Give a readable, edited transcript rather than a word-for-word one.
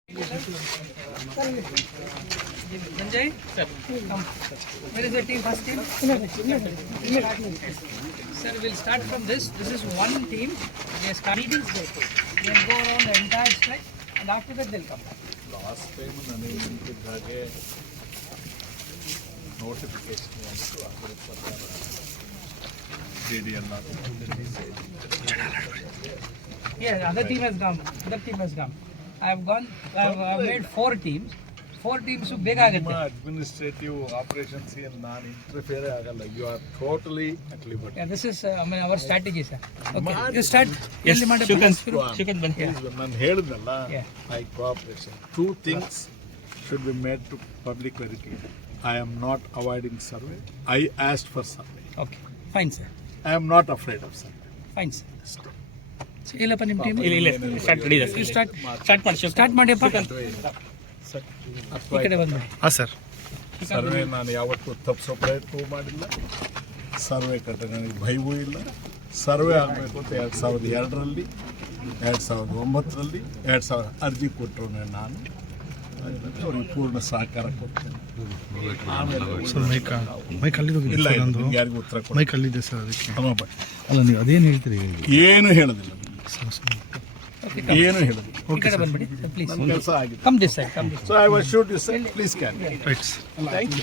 Sanjay, come. Where is the team? First team? Sir, we'll start from this. This is one team. They start meetings. They'll go around the entire stretch, and after that they'll come back. Last time ನನಗೆ ನೆನಪಿದ್ದ ಹಾಗೆ notification ಬಂತು ಅದರ ಪ್ರಕಾರ D D ಎಲ್ಲ Yeah, other team has come. Other team has come. I've made 4 teams. 4 teams to big ನಿಮ್ಮ agate. Administrative operations ಏನು ನಾನು ಇಂಟರ್ಫಿಯರೇ ಆಗಲ್ಲ. You are totally at liberty. Yeah, this is our strategy, sir. Okay, you start. Yes, you can ನಾನು ಹೇಳಿದ್ನಲ್ಲ, Yeah. I cooperation. 2 things should be made to public very clear. I am not avoiding survey. I asked for survey. Okay, fine, sir. I am not afraid of survey. Fine, sir. Illappa ನಿಮ್ಮ team. ಇಲ್ಲ start ಮಾಡಿ You start. Start ಮಾಡಿ Start ಮಾಡಿಯಪ್ಪ. ಈ ಕಡೆ ಬಂದ್ಬಿಡಿ. ಹಾಂ sir survey ನಾನು ಯಾವತ್ತೂ ತಪ್ಪಿಸೋ ಪ್ರಯತ್ನವೂ ಮಾಡಿಲ್ಲ. ಸರ್ವೆ ಕಟ್ಟೆ ನನಗೆ ಭಯವೂ ಇಲ್ಲ. ಸರ್ವೆ ಆಗಬೇಕು ಅಂತ 2002ರಲ್ಲಿ 2009ರಲ್ಲಿ 2000 ಅರ್ಜಿ ಕೊಟ್ಟರು ನಾನು ಅವ್ರಿಗೆ ಪೂರ್ಣ ಸಹಕಾರ ಕೊಡ್ತೇನೆ. ಸರ್ ಮೈಕ್ ಅಲ್ಲಿದೆ ಇಲ್ಲ ಸರ್, ನಂದು ಯಾರಿಗೂ ಉತ್ತರ ಕೊಡ ಮೈಕ್ ಅಲ್ಲಿದೆ ಸರ್, ಅದಕ್ಕೆ ಅಲ್ಲ ಅಲ್ಲ ನೀವು ಅದೇನು ಹೇಳ್ತೀರಿ ಏನು ಹೇಳೋದಿಲ್ಲ, Okay, ಏನು ಹೇಳೋದಿಲ್ಲ. ಈ ಕಡೆ ಬಂದ್ಬಿಡಿ. Please. ನನ್ನ ಕೆಲಸ ಆಗಿದೆ. Come this side. Come this side. So I was shoot you sir please can rights thank you.